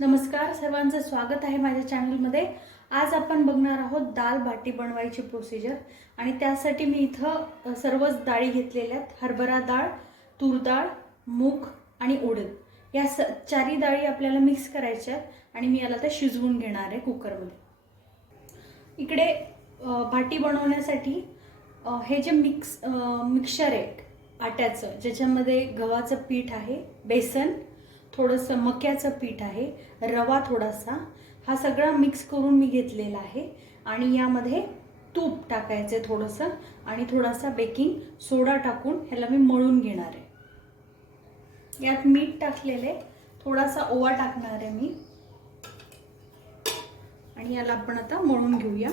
नमस्कार सर्वांचं स्वागत आहे माझ्या चॅनलमध्ये. आज आपण बघणार आहोत दाल बाटी बनवायची प्रोसिजर आणि त्यासाठी मी इथं सर्वच डाळी घेतलेल्या आहेत. हरभरा डाळ तूर डाळ मूग आणि उडद या स चारी डाळी आपल्याला मिक्स करायच्या आहेत आणि मी याला आता शिजवून घेणार आहे कुकरमध्ये इकडे भाटी बनवण्यासाठी हे जे मिक्स अ, मिक्सचर आहे आट्याचं ज्याच्यामध्ये गव्हाचं पीठ आहे बेसन थोडंसं मक्याचं पीठ आहे रवा थोडासा. हा सगळा मिक्स करून मी घेतलेला आहे आणि यामध्ये तूप टाकायचं आहे थोडंसं आणि थोडासा बेकिंग सोडा टाकून ह्याला मी मळून घेणार आहे. यात मीठ टाकलेलं आहे थोडासा ओवा टाकणार आहे मी. आणि याला आपण आता मळून घेऊया.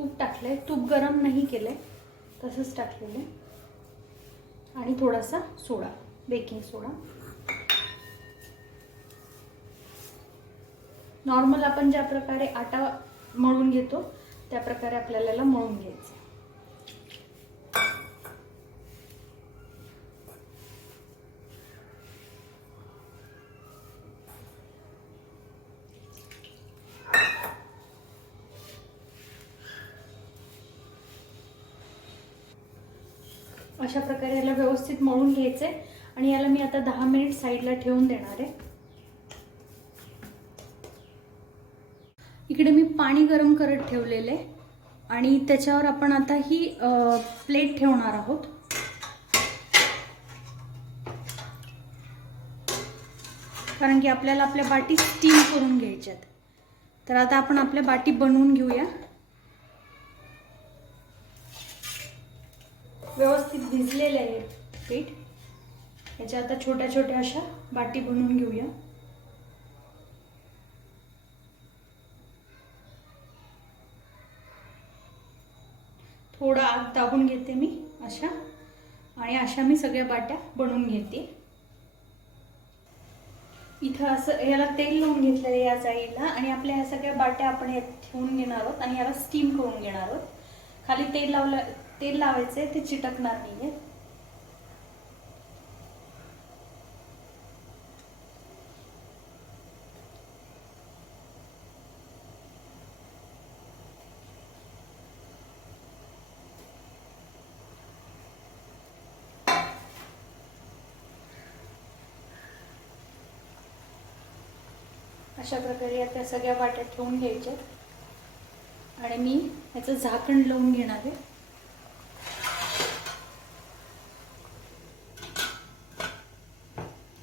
तूप टाकलंय. तूप गरम नाही केलंय. तसंच टाकलेलं आहे. आणि थोडासा सोडा बेकिंग सोडा. नॉर्मल आपण ज्या प्रकारे आटा मळून घेतो त्या प्रकारे आपल्याला मळून घ्यायचं अशा प्रकारे याला व्यवस्थित मळून घ्यायचे आणि याला मी आता दहा मिनिट साईडला ठेवून देणार आहे. इकडे मी पाणी गरम करत ठेवलेले आणि त्याच्यावर आपण आता ही प्लेट ठेवणार आहोत. कारण की आपल्याला आपल्या बाटी स्टीम करून घ्यायच्यात. तर आता आपण आपल्या बाटी बनवून घेऊया. व्यवस्थित भिजलेले आहे पीठ. याच्या आता छोट्या छोट्या अशा बाटी बनवून घेऊया. थोडं आग दाबून घेते मी अशा. आणि अशा मी सगळ्या बाट्या बनवून घेते. इथं असं याला तेल लावून घेतलेलं या जाईला आणि आपल्या ह्या सगळ्या बाट्या आपण ठेवून घेणार आहोत आणि याला स्टीम करून घेणार आहोत. खाली तेल लावलं तेल लावायचंय ते चिटकणार नाहीये. अशा प्रकारे या त्या सगळ्या वाट्या ठेवून घ्यायच्या. आणि मी याचं झाकण लावून घेणार आहे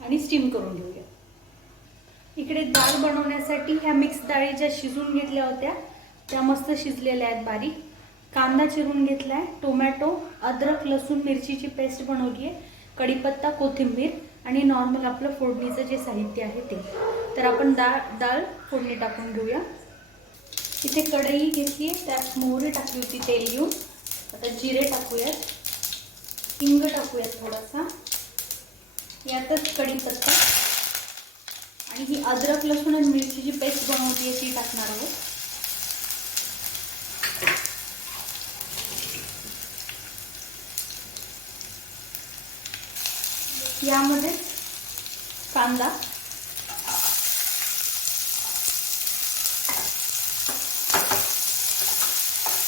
आणि स्टीम करून घेऊया इकडे डाळ बनवण्यासाठी ह्या मिक्स डाळी ज्या शिजून घेतल्या होत्या. त्या मस्त शिजलेल्या आहेत बारीक. कांदा चिरून घेतलाय टोमॅटो अद्रक लसूण मिरचीची पेस्ट बनवली आहे कढीपत्ता कोथिंबीर आणि नॉर्मल आपलं फोडणीचं जे साहित्य आहे ते. तर आपण डाळ डाळ फोडणी टाकून घेऊया. इथे कढई घेतली आहे त्यात मोहरी टाकली होती तेल घेऊन. आता जिरे टाकूयात. हिंग टाकूयात थोडासा. यातच कढीपत्ता. आणि ही अद्रक लसूण आणि मिरचीची पेस्ट बनवली ती टाकणार आहोत. यामध्ये कांदा.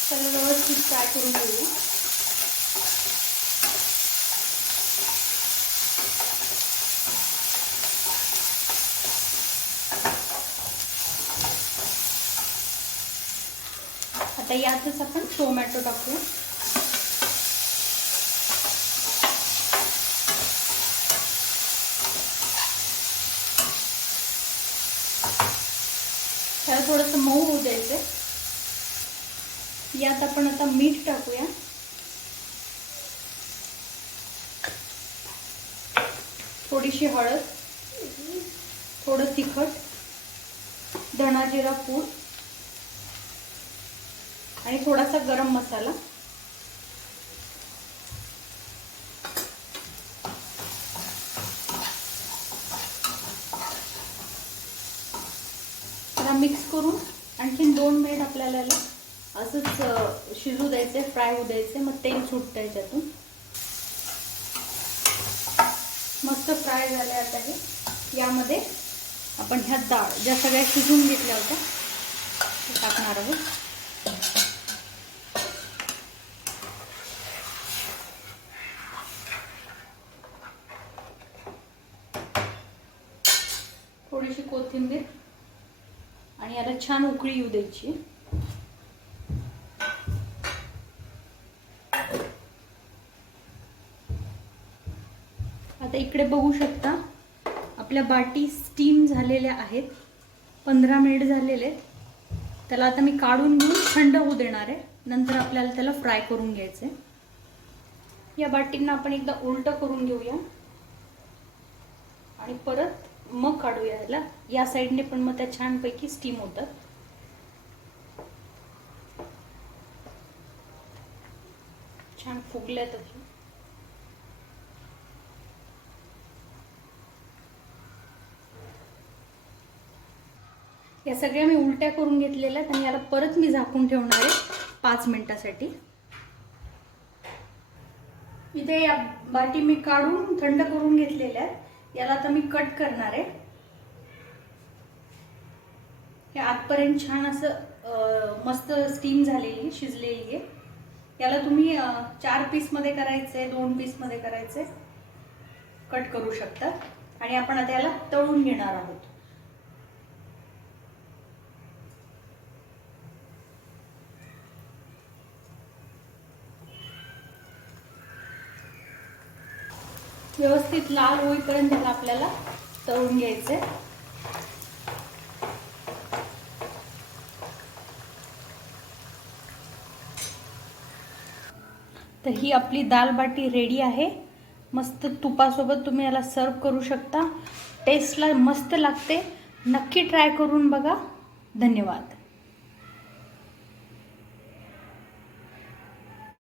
त्याला व्यवस्थित फ्राय करून घेऊ. आता यातच आपण टोमॅटो टाकू. त्याला थोडंसं मऊ होऊ द्यायचं यात आपण आता मीठ टाकूया. थोडीशी हळद थोडं तिखट धणा जिरा पूड आणि थोडासा गरम मसाला. मिक्स करून आणखीन दोन मिनिट आपल्याला असंच शिजू द्यायचे फ्राय होऊ द्यायचे मग तेल सुटतं याच्यातून मस्त फ्राय झाले आता हे. यामध्ये आपण ह्या डाळ ज्या सगळ्या शिजून घेतल्या होत्या टाकणार आहोत. थोडीशी कोथिंबीर आणि याला छान उकळी येऊ द्यायची. आता इकडे बघू शकता आपल्या बाटी स्टीम झालेल्या आहेत. पंधरा मिनिट झालेले आहेत. त्याला आता मी काढून घेऊन थंड होऊ देणार आहे. नंतर आपल्याला त्याला फ्राय करून घ्यायचं. आहे या बाटींना आपण एकदा उलटं करून घेऊया. आणि परत मग काढूया याला या साईडने पण मग त्या छानपैकी स्टीम होतात छान फुगल्यात अशी या सगळ्या मी उलट्या करून घेतलेल्या आहेत आणि याला परत मी झाकून ठेवणार आहे पाच मिनिटासाठी. इथे या बाटी मी काढून थंड करून घेतलेल्या आहेत. याला आता मी कट करणार आहे. हे आतपर्यंत छान असं मस्त स्टीम झालेली आहे, शिजलेली आहे. याला तुम्ही चार पीसमध्ये करायचे दोन पीसमध्ये करायचे. कट करू शकता. आणि आपण आता याला तळून घेणार आहोत. व्यवस्थित लाल होईपर्यंत त्याला आपल्याला तळून घ्यायचे तर ही आपली दाल बाटी रेडी आहे. मस्त तुपासोबत तुम्ही याला सर्व करू शकता. टेस्टला मस्त लागते. नक्की ट्राय करून बघा. धन्यवाद.